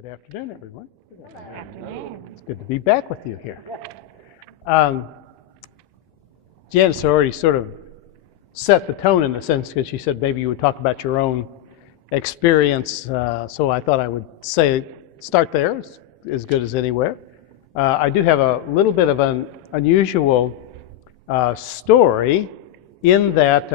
Good afternoon, everyone. Good afternoon. It's good to be back with you here. Janice already sort of set the tone in a sense because she said maybe you would talk about your own experience, so I thought I would start there, as good as anywhere. I do have a little bit of an unusual story in that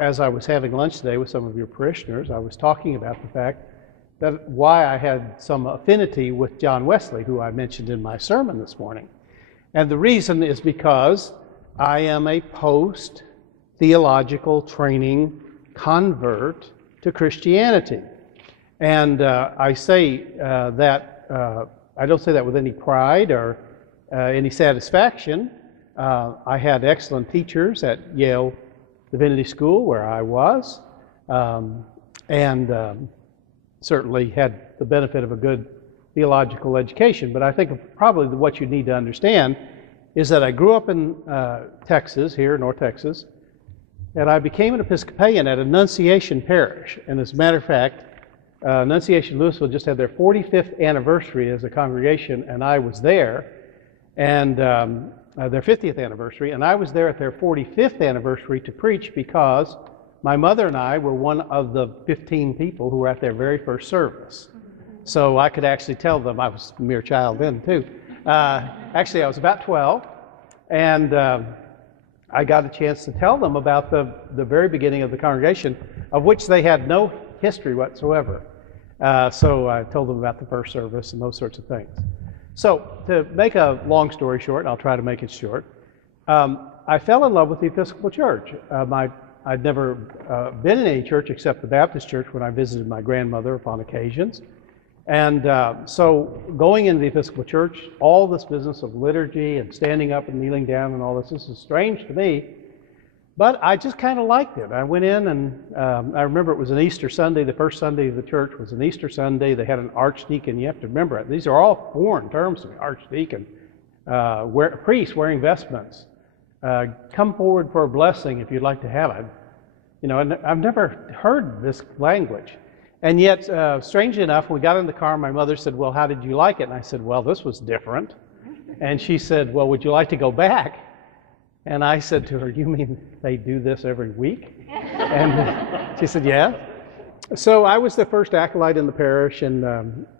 as I was having lunch today with some of your parishioners, I was talking about the fact that why I had some affinity with John Wesley, who I mentioned in my sermon this morning. And the reason is because I am a post-theological training convert to Christianity. And I say that, I don't say that with any pride or any satisfaction. I had excellent teachers at Yale Divinity School, where I was, and certainly had the benefit of a good theological education. But I think probably what you need to understand is that I grew up in Texas, here, North Texas, and I became an Episcopalian at Annunciation Parish. And as a matter of fact, Annunciation Louisville just had their 45th anniversary as a congregation, and I was there, and their 50th anniversary, and I was there at their 45th anniversary to preach because my mother and I were one of the 15 people who were at their very first service. So I could actually tell them, I was a mere child then too. Actually, I was about 12, and I got a chance to tell them about the very beginning of the congregation, of which they had no history whatsoever. So I told them about the first service and those sorts of things. So to make a long story short, and I'll try to make it short, I fell in love with the Episcopal Church. I'd never been in any church except the Baptist church when I visited my grandmother upon occasions. And so going into the Episcopal Church, all this business of liturgy and standing up and kneeling down and all this is strange to me, but I just kind of liked it. I went in and I remember it was an Easter Sunday. The first Sunday of the church was an Easter Sunday. They had an archdeacon. You have to remember it. These are all foreign terms to me. Archdeacon, priest wearing vestments. Come forward for a blessing if you'd like to have it. You know, and I've never heard this language. And yet, strangely enough, when we got in the car, my mother said, "Well, how did you like it?" And I said, "Well, this was different." And she said, "Well, would you like to go back?" And I said to her, "You mean they do this every week?" And she said, "Yeah." So I was the first acolyte in the parish, and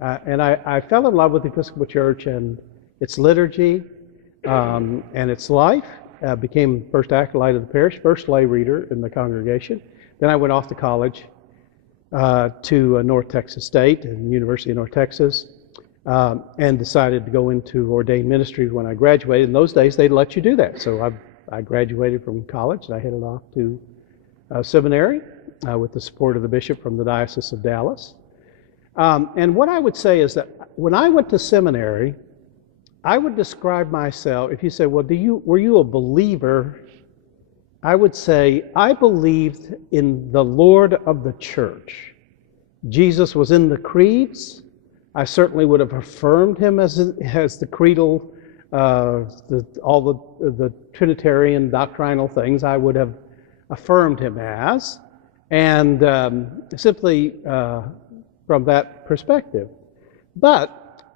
I fell in love with the Episcopal Church and its liturgy and its life. Became first acolyte of the parish, first lay reader in the congregation. Then I went off to college to North Texas State and University of North Texas, and decided to go into ordained ministry when I graduated. In those days, they'd let you do that. So I graduated from college, and I headed off to seminary with the support of the bishop from the Diocese of Dallas. And what I would say is that when I went to seminary, I would describe myself, if you say, well, were you a believer? I would say, I believed in the Lord of the church. Jesus was in the creeds. I certainly would have affirmed him as the creedal, all the Trinitarian doctrinal things I would have affirmed him as, and simply from that perspective. But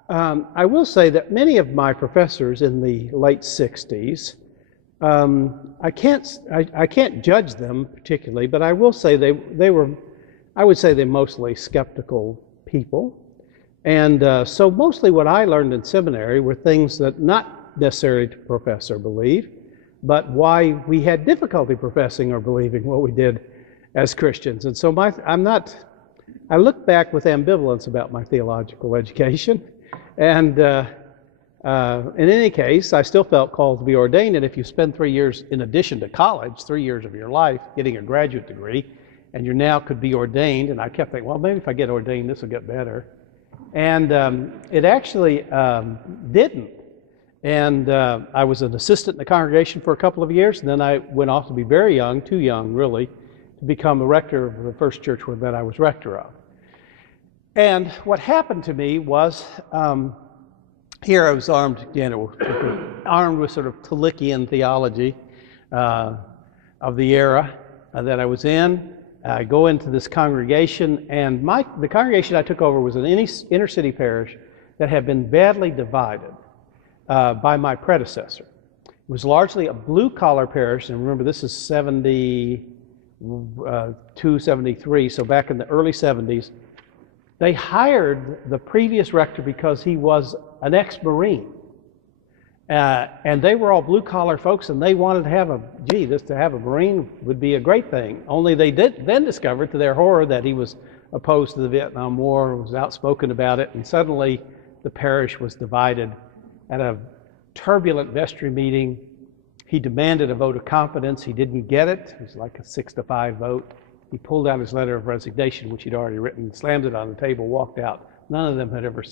I will say that many of my professors in the late 60s, I can't judge them particularly, but I will say I would say they're mostly skeptical people. And so mostly what I learned in seminary were things that not necessarily to profess or believe, but why we had difficulty professing or believing what we did as Christians. And so I look back with ambivalence about my theological education. And in any case, I still felt called to be ordained. And if you spend 3 years in addition to college, 3 years of your life getting a graduate degree, and you now could be ordained, and I kept thinking, well, maybe if I get ordained, this will get better. And it actually didn't. And I was an assistant in the congregation for a couple of years, and then I went off to be very young, too young really, to become a rector of the first church that I was rector of. And what happened to me was, here I was armed with sort of Tillichian theology of the era that I was in. I go into this congregation, and the congregation I took over was an inner city parish that had been badly divided by my predecessor. It was largely a blue-collar parish, and remember, this is 72, 73, so back in the early 70s. They hired the previous rector because he was an ex-Marine. And they were all blue-collar folks, and they wanted to have to have a Marine would be a great thing. Only they then discovered, to their horror, that he was opposed to the Vietnam War, was outspoken about it, and suddenly the parish was divided. At a turbulent vestry meeting, he demanded a vote of confidence. He didn't get it. It was like a 6-5 vote. He pulled out his letter of resignation, which he'd already written, slammed it on the table, walked out. None of them had ever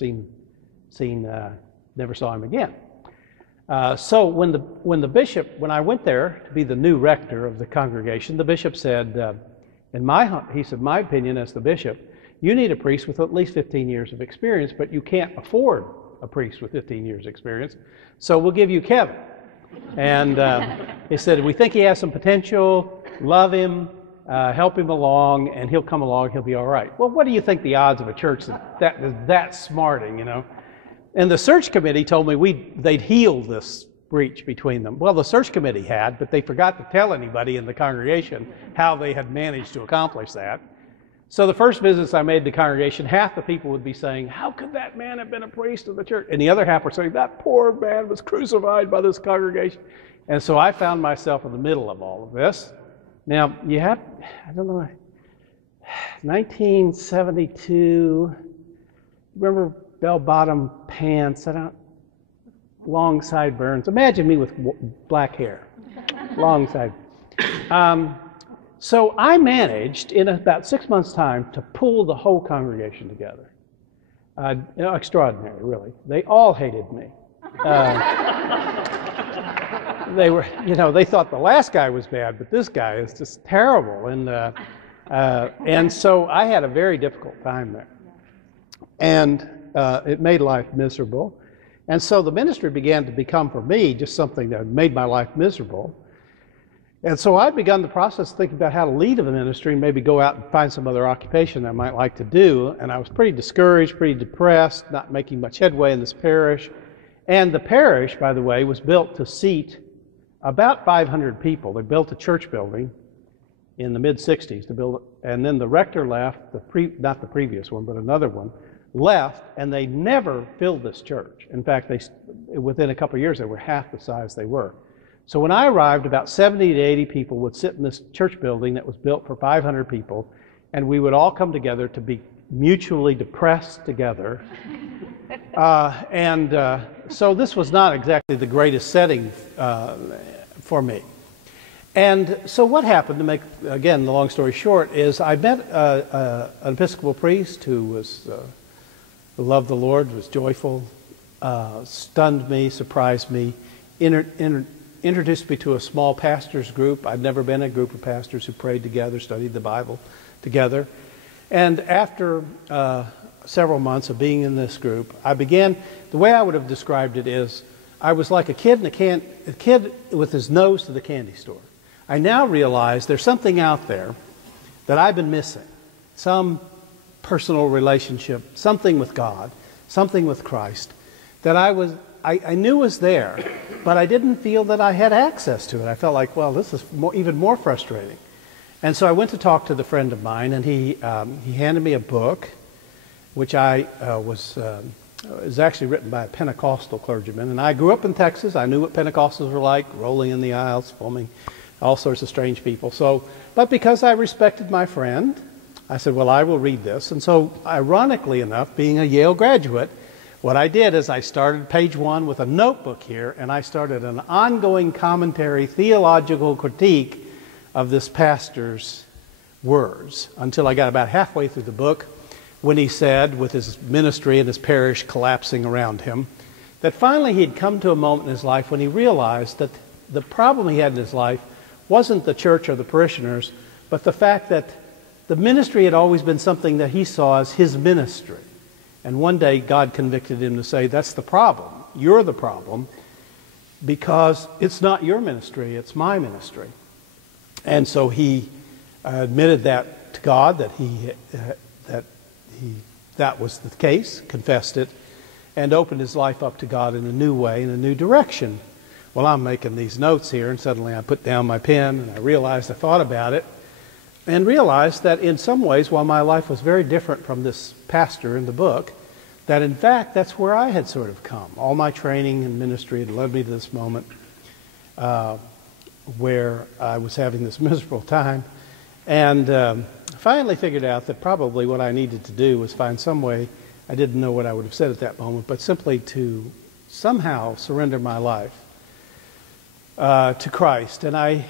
never saw him again. So when I went there to be the new rector of the congregation, the bishop said, he said, my opinion as the bishop, you need a priest with at least 15 years of experience, but you can't afford a priest with 15 years experience, so we'll give you Kevin. And he said, we think he has some potential, love him, help him along, and he'll come along, he'll be all right. Well, what do you think the odds of a church that smarting, you know? And the search committee told me they'd healed this breach between them. Well, the search committee had, but they forgot to tell anybody in the congregation how they had managed to accomplish that. So the first visits I made to the congregation, half the people would be saying, how could that man have been a priest of the church? And the other half were saying, that poor man was crucified by this congregation. And so I found myself in the middle of all of this. Now, you have, 1972, remember bell-bottom pants, long sideburns. Imagine me with black hair, long side. So I managed, in about 6 months' time, to pull the whole congregation together. Extraordinary, really. They all hated me. They thought the last guy was bad, but this guy is just terrible. And so I had a very difficult time there. And it made life miserable. And so the ministry began to become, for me, just something that made my life miserable. And so I'd begun the process of thinking about how to lead a ministry and maybe go out and find some other occupation I might like to do. And I was pretty discouraged, pretty depressed, not making much headway in this parish. And the parish, by the way, was built to seat about 500 people. They built a church building in the mid-60s to build it. And then the rector left, not the previous one, but another one, left, and they never filled this church. In fact, within a couple of years, they were half the size they were. So when I arrived, about 70 to 80 people would sit in this church building that was built for 500 people, and we would all come together to be mutually depressed together. So this was not exactly the greatest setting for me. And so what happened, to make, again, the long story short, is I met an Episcopal priest who loved the Lord, was joyful, stunned me, surprised me, introduced me to a small pastors group. I'd never been in a group of pastors who prayed together, studied the Bible together. And after several months of being in this group, I began, the way I would have described it is, I was like a kid with his nose to the candy store. I now realize there's something out there that I've been missing. Some personal relationship, something with God, something with Christ, that I knew was there, but I didn't feel that I had access to it. I felt like, well, this is even more frustrating. And so I went to talk to the friend of mine, and he handed me a book, which was actually written by a Pentecostal clergyman. And I grew up in Texas. I knew what Pentecostals were like, rolling in the aisles, filming all sorts of strange people. But because I respected my friend, I said, well, I will read this. And so, ironically enough, being a Yale graduate, what I did is I started page 1 with a notebook here, and I started an ongoing commentary, theological critique of this pastor's words until I got about halfway through the book, when he said, with his ministry and his parish collapsing around him, that finally he'd come to a moment in his life when he realized that the problem he had in his life wasn't the church or the parishioners, but the fact that the ministry had always been something that he saw as his ministry. And one day God convicted him to say, that's the problem. You're the problem, because it's not your ministry, it's my ministry. And so he admitted that to God that that was the case, confessed it, and opened his life up to God in a new way, in a new direction. Well, I'm making these notes here, and suddenly I put down my pen, and I realized I thought about it, and realized that in some ways, while my life was very different from this pastor in the book, that in fact, that's where I had sort of come. All my training and ministry had led me to this moment where I was having this miserable time, and finally figured out that probably what I needed to do was find some way, I didn't know what I would have said at that moment, but simply to somehow surrender my life to Christ. And I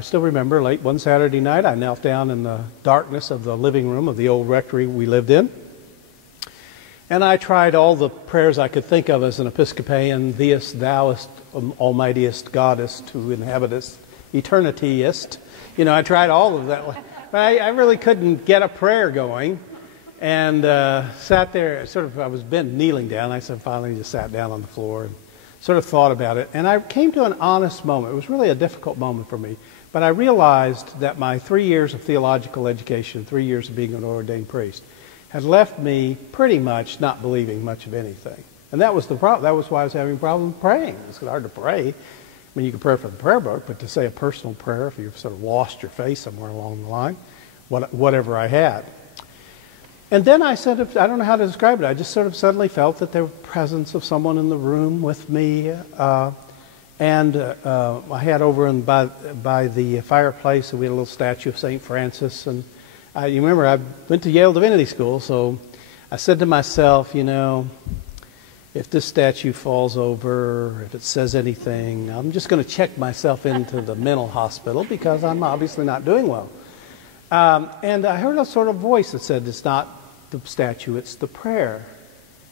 still remember late one Saturday night, I knelt down in the darkness of the living room of the old rectory we lived in. And I tried all the prayers I could think of as an Episcopalian, Theist, Thouist, Almightiest, Goddess, who inhabitest, Eternityist. You know, I tried all of that. But I really couldn't get a prayer going. And sat there, I was kneeling down. I finally just sat down on the floor and sort of thought about it. And I came to an honest moment. It was really a difficult moment for me. But I realized that my 3 years of theological education, 3 years of being an ordained priest, had left me pretty much not believing much of anything. And that was the problem. That was why I was having a problem praying. It's hard to pray. I mean, you can pray for the prayer book, but to say a personal prayer, if you've sort of lost your faith somewhere along the line, whatever I had. And then I don't know how to describe it. I just sort of suddenly felt that there was the presence of someone in the room with me. And I had over by the fireplace, we had a little statue of St. Francis. And you remember, I went to Yale Divinity School, so I said to myself, you know, if this statue falls over, if it says anything, I'm just going to check myself into the mental hospital because I'm obviously not doing well. And I heard a sort of voice that said, it's not the statue, it's the prayer.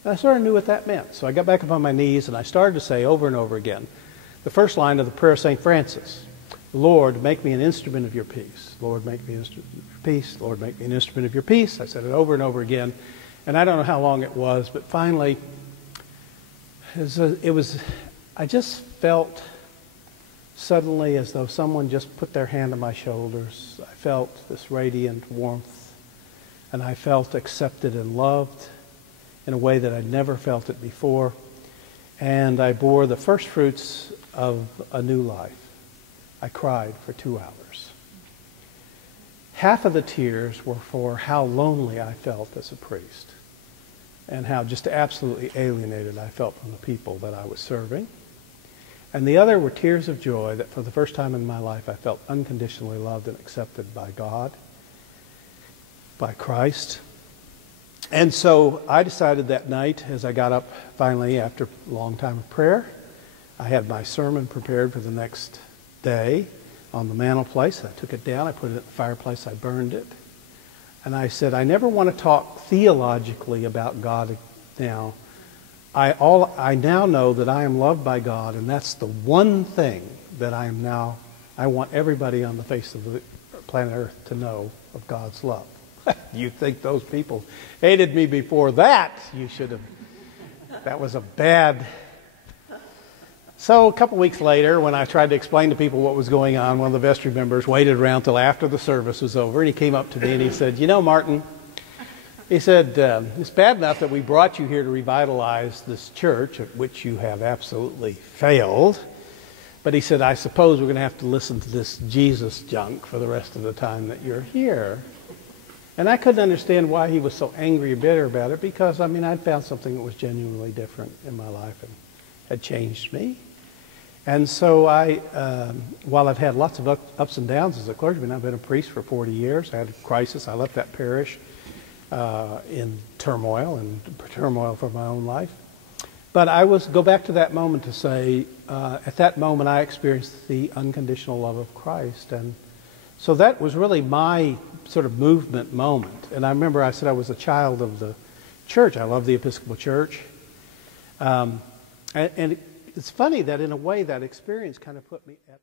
And I sort of knew what that meant. So I got back up on my knees and I started to say over and over again the first line of the prayer of St. Francis. Lord, make me an instrument of your peace. Lord, make me an instrument of your peace. Lord, make me an instrument of your peace. I said it over and over again. And I don't know how long it was, but finally, I just felt suddenly as though someone just put their hand on my shoulders. I felt this radiant warmth, and I felt accepted and loved in a way that I'd never felt it before. And I bore the first fruits of a new life. I cried for 2 hours. Half of the tears were for how lonely I felt as a priest and how just absolutely alienated I felt from the people that I was serving. And the other were tears of joy that for the first time in my life I felt unconditionally loved and accepted by God, by Christ. And so I decided that night as I got up finally after a long time of prayer, I had my sermon prepared for the next day on the mantelpiece. I took it down, I put it in the fireplace, I burned it. And I said, I never want to talk theologically about God now. I now know that I am loved by God, and that's the one thing that I want everybody on the face of the planet Earth to know of God's love. You'd think those people hated me before that. That was a bad. So a couple weeks later, when I tried to explain to people what was going on, one of the vestry members waited around till after the service was over, and he came up to me and he said, you know, Martin, he said, it's bad enough that we brought you here to revitalize this church, at which you have absolutely failed. But he said, I suppose we're going to have to listen to this Jesus junk for the rest of the time that you're here. And I couldn't understand why he was so angry or bitter about it because, I mean, I'd found something that was genuinely different in my life and had changed me. And so while I've had lots of ups and downs as a clergyman, I've been a priest for 40 years. I had a crisis. I left that parish in turmoil for my own life. But I go back to that moment to say, at that moment I experienced the unconditional love of Christ. And so that was really my sort of movement moment. And I remember I said I was a child of the church. I love the Episcopal Church. And it's funny that in a way that experience kind of put me at